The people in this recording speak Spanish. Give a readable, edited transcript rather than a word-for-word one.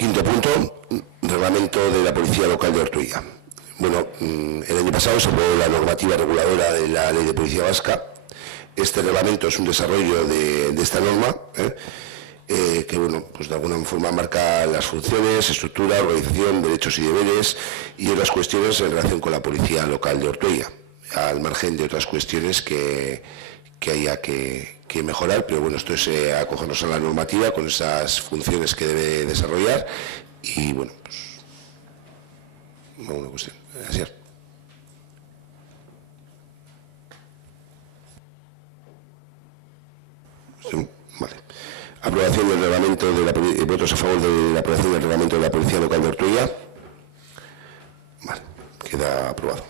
Quinto punto, reglamento de la Policía Local de Ortuella. Bueno, el año pasado se aprobó la normativa reguladora de la Ley de Policía Vasca. Este reglamento es un desarrollo de esta norma, que bueno, pues de alguna forma marca las funciones, estructura, organización, derechos y deberes y otras cuestiones en relación con la Policía Local de Ortuella, al margen de otras cuestiones que haya que mejorar, pero bueno, esto es acogernos a la normativa con esas funciones que debe desarrollar y bueno, pues una cuestión. Gracias. Vale. Aprobación del reglamento de la votos a favor de la aprobación del reglamento de la Policía Local de Ortuella. Vale, queda aprobado.